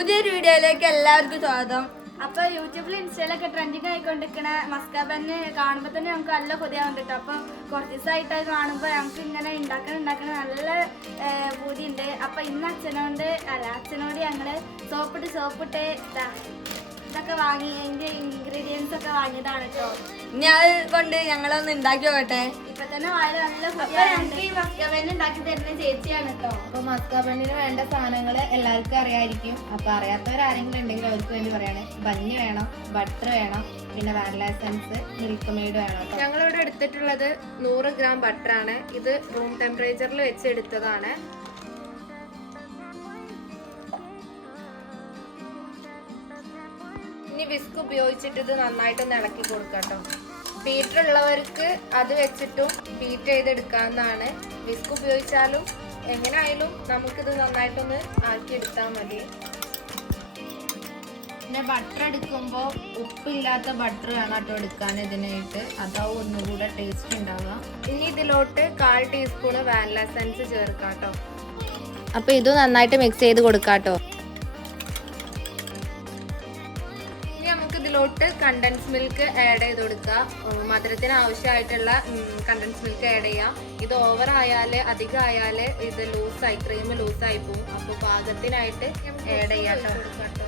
പുതിയൊരു വീഡിയോയിലേക്ക് എല്ലാവർക്കും സ്വാഗതം. അപ്പോൾ യൂട്യൂബിൽ ഇൻസ്റ്റയിലൊക്കെ ട്രെൻഡിങ് ആയിക്കൊണ്ടിരിക്കുന്ന മസ്കാബന്നെ കാണുമ്പോൾ തന്നെ നമുക്ക് നല്ല കൊതിയാവുന്നുണ്ട് കേട്ടോ. അപ്പം കുറച്ച് ദിവസമായിട്ട് അത് കാണുമ്പോൾ നമുക്ക് ഇങ്ങനെ ഉണ്ടാക്കണം നല്ല പൂതിയുണ്ട്. അപ്പം ഇന്ന് അച്ഛനോട് ഞങ്ങൾ സോപ്പിട്ട് ഇതൊക്കെ വാങ്ങി അതിൻ്റെ ഇൻഗ്രീഡിയൻസ് ഒക്കെ വാങ്ങിയതാണ് കേട്ടോ. ഇനി അത് കൊണ്ട് ഞങ്ങളൊന്ന് ഉണ്ടാക്കി നോക്കട്ടെ. ഇപ്പൊ തന്നെ വായ നല്ല ഞങ്ങൾക്ക് ഈ മസ്കാബന്നെ ഉണ്ടാക്കി തരുന്ന ചേച്ചിയാണ് കേട്ടോ. അപ്പോൾ മസ്കാബണ്ണിന് വേണ്ട സാധനങ്ങൾ എല്ലാവർക്കും അറിയായിരിക്കും. അപ്പോൾ അറിയാത്തവരാരെങ്കിലും ഉണ്ടെങ്കിൽ അവർക്ക് വേണ്ടി പറയണേ. ബന്ന് വേണം, ബട്ടർ വേണം, പിന്നെ വാനില എസൻസ്, മിൽക്ക് മെയ്ഡ് വേണം. ഞങ്ങളിവിടെ എടുത്തിട്ടുള്ളത് 100 ഗ്രാം ബട്ടറാണ്. ഇത് റൂം ടെമ്പറേച്ചറിൽ വെച്ച് എടുത്തതാണ്. ഇനി വിസ്ക് ഉപയോഗിച്ചിട്ട് ഇത് നന്നായിട്ടൊന്ന് ഇളക്കി കൊടുക്കാം കേട്ടോ. ബീറ്റർ ഉള്ളവർക്ക് അത് വെച്ചിട്ടും ബീറ്റ് ചെയ്തെടുക്കാവുന്നതാണ്. വിസ്ക് ഉപയോഗിച്ചാലും എങ്ങനെയായാലും നമുക്കിത് നന്നായിട്ടൊന്ന് ആക്കിയെടുത്താൽ മതി. പിന്നെ ബട്ടർ എടുക്കുമ്പോൾ ഉപ്പില്ലാത്ത ബട്ടർ വേണം കേട്ടോ എടുക്കാൻ ഇതിനായിട്ട്. അതാവും ഒന്നുകൂടെ ടേസ്റ്റ് ഉണ്ടാവുക. ഇനി ഇതിലോട്ട് 1/4 ടീസ്പൂണ് വാനില എസൻസ് ചേർക്കാം കേട്ടോ. അപ്പോൾ ഇത് നന്നായിട്ട് മിക്സ് ചെയ്ത് കൊടുക്കാം കേട്ടോ. ഇതിലോട്ട് കണ്ടൻസ് മിൽക്ക് ആഡ് ചെയ്ത് കൊടുക്കുക. മധുരത്തിന് ആവശ്യമായിട്ടുള്ള കണ്ടൻസ് മിൽക്ക് ആഡ് ചെയ്യാം. ഇത് ഓവർ ആയാൽ അധികം ആയാൽ ഇത് ലൂസായി ക്രീം ലൂസായി പോകും. അപ്പോൾ പാകത്തിനായിട്ട് ആഡ് ചെയ്യാം കേട്ടോ.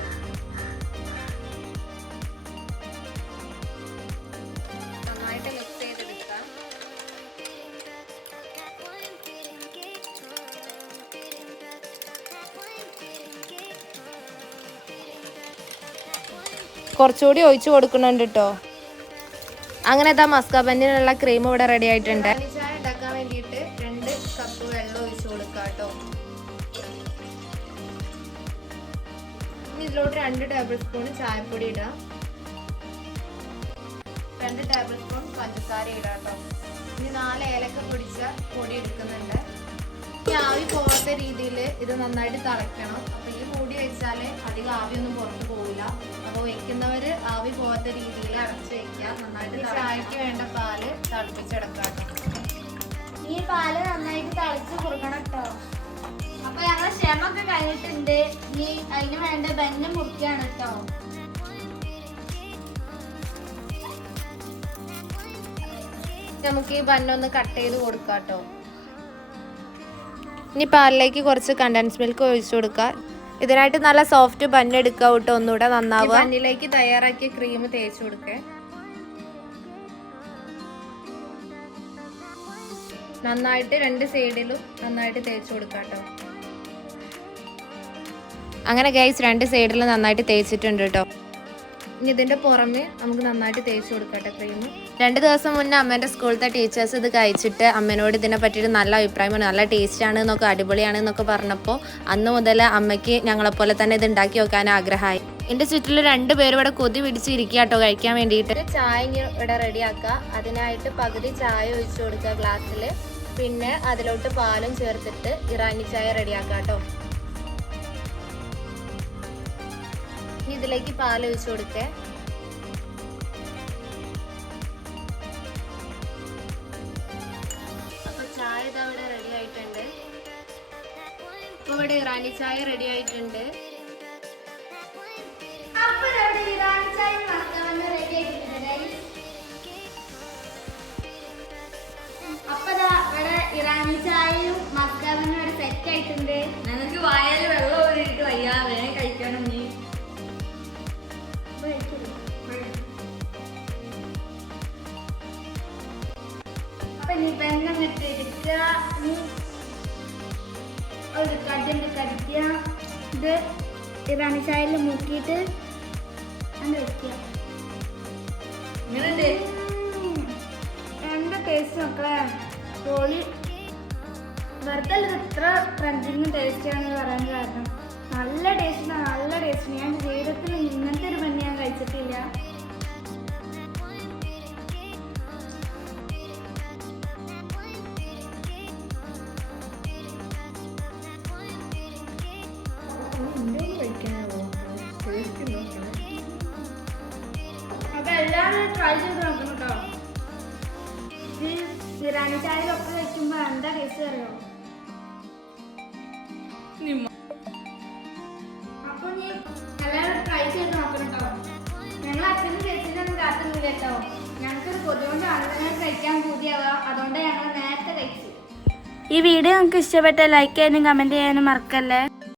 നന്നായിട്ട് മിക്സ് ചെയ്തെടുക്കാം. കുറച്ചുകൂടി ഒഴിച്ചു കൊടുക്കുന്നുണ്ട് കേട്ടോ. അങ്ങനെ ഇതാ മസ്കാബന്നിനുള്ള ക്രീം ഇവിടെ റെഡി ആയിട്ടുണ്ട്. ചായ ഉണ്ടാക്കാൻ വേണ്ടിയിട്ട് 2 കപ്പ് വെള്ളം ഒഴിച്ചു കൊടുക്കാം കേട്ടോ. ഇനി ഇതിലോട്ട് 2 ടേബിൾ സ്പൂൺ ചായപ്പൊടി ഇടാം. 2 ടേബിൾ സ്പൂൺ പഞ്ചസാര ഇടാം കേട്ടോ. ഇനി 4 ഏലക്ക പൊടിച്ച പൊടി എടുക്കുന്നുണ്ട്. ഈ ആവി പോകാത്ത രീതിയിൽ ഇത് നന്നായിട്ട് തിളയ്ക്കണം. അപ്പോൾ ഈ മൂടി വെച്ചാൽ അധികം ആവിയൊന്നും പുറത്ത് പോകില്ല. അപ്പോൾ വെക്കുന്നവർ ആവി പോകാത്ത രീതിയിൽ അടച്ച് വെക്കുക. നന്നായിട്ട് ചായക്ക് വേണ്ട പാല് തിളപ്പിച്ചെടുക്കാം. ഈ പാല് നന്നായിട്ട് തിളച്ച് കൊടുക്കണം കേട്ടോ. അപ്പൊ ഞങ്ങളെ ക്ഷമൊക്കെ കഴിഞ്ഞിട്ടുണ്ട്. ഈ അതിന് വേണ്ട ബന്ന് മുറിക്കാണ് കേട്ടോ. നമുക്ക് ഈ ബന്നൊന്ന് കട്ട് ചെയ്ത് കൊടുക്കാം കേട്ടോ. ഇനി പാലിലേക്ക് കുറച്ച് കണ്ടൻസ് മിൽക്ക് ഒഴിച്ചു കൊടുക്കുക. ഇതിനായിട്ട് നല്ല സോഫ്റ്റ് ബന്ന് എടുക്കുക കേട്ടോ. ഒന്നുകൂടെ നന്നാവുക. ബന്നിലേക്ക് തയ്യാറാക്കിയ ക്രീം തേച്ച് കൊടുക്കുക. നന്നായിട്ട് 2 സൈഡിലും നന്നായിട്ട് തേച്ച് കൊടുക്കാം കേട്ടോ. അങ്ങനെ ഗൈസ് 2 സൈഡിലും നന്നായിട്ട് തേച്ചിട്ടുണ്ട് കേട്ടോ. ഇനി ഇതിൻ്റെ പുറമെ നമുക്ക് നന്നായിട്ട് തേച്ച് കൊടുക്കട്ടെ ക്രീം. 2 ദിവസം മുന്നേ അമ്മേൻ്റെ സ്കൂളിലത്തെ ടീച്ചേഴ്സ് ഇത് കഴിച്ചിട്ട് അമ്മേനോട് ഇതിനെ പറ്റിയിട്ട് നല്ല അഭിപ്രായമാണ്. നല്ല ടേസ്റ്റാണ് എന്നൊക്കെ അടിപൊളിയാണ് എന്നൊക്കെ പറഞ്ഞപ്പോൾ അന്ന് മുതൽ അമ്മയ്ക്ക് ഞങ്ങളെപ്പോലെ തന്നെ ഇത് ഉണ്ടാക്കി വെക്കാൻ ആഗ്രഹമായി. എൻ്റെ ചുറ്റിൽ 2 പേരും ഇവിടെ കൊതി പിടിച്ചിരിക്കുക കേട്ടോ കഴിക്കാൻ വേണ്ടിയിട്ട്. ചായ ഇവിടെ റെഡിയാക്കുക. അതിനായിട്ട് പകുതി ചായ ഒഴിച്ചു കൊടുക്കുക ഗ്ലാസ്സിൽ. പിന്നെ അതിലോട്ട് പാലും ചേർത്തിട്ട് ഇറാനി ചായ റെഡിയാക്കുക കേട്ടോ. ഇനി ഇതിലേക്ക് പാൽ ഒഴിച്ചു കൊടുക്കേ. അപ്പൊ ചായ ഇതാ ഇവിടെ റെഡി ആയിട്ടുണ്ട്. ഇപ്പൊ ഇവിടെ ഇറാനി ചായ റെഡി ആയിട്ടുണ്ട്. അപ്പൊ ഇവിടെ ഇറാനി ചായ മസ്കാബന്നെ റെഡി ആയിട്ടുണ്ട്. അപ്പൊ ഇവിടെ ഇറാനി ചായയും മസ്കാബന്നും ഇവിടെ സെറ്റ് ആയിട്ടുണ്ട്. ഞങ്ങൾക്ക് വായൽ വെള്ളം ഊരിയിട്ട് വയ്യ, വേഗം കഴിക്കണം. നീ അപ്പൊ നീ ബെന്നം ഇട്ട് എടുക്കുക. ഒരു കടിയുണ്ട് കടിക്കുക. ഇത് ഇറാനി ചായയിൽ മുക്കിയിട്ട് അങ്ങനെ വെക്കുക. ഇങ്ങനെയുണ്ട് എന്താ ടേസ്റ്റ് മക്കളെ. പൊളി. വെറുതെ ഇത്ര ട്രെൻഡിങ് ടേസ്റ്റാണെന്ന് പറയാൻ കാരണം നല്ല ടേസ്റ്റാണ്. നല്ല ടേസ്റ്റ്. ഞാൻ ജീവിതത്തിൽ ഇങ്ങനത്തെ ഒരു ബന്ന് ഞാൻ കഴിച്ചിട്ടില്ല. അപ്പൊ എല്ലാവരും ട്രൈ ചെയ്ത് നോക്കണം കേട്ടോ. ഇറാനി ചായയിലൊക്കെ വെക്കുമ്പോ എന്താ ടേസ്റ്റ് അറിയോ? നിമ്മ അപ്പോൾ കേട്ടോ. ഞങ്ങൾക്കൊരു കൊതുകൊണ്ട് അങ്ങനെ കഴിക്കാൻ പൂതിയാവുക, അതുകൊണ്ട് ഞങ്ങൾ നേരത്തെ കഴിച്ചു. ഈ വീഡിയോ നിങ്ങൾക്ക് ഇഷ്ടപ്പെട്ട ലൈക്ക് ചെയ്യാനും കമൻറ്റ് ചെയ്യാനും മറക്കല്ലേ.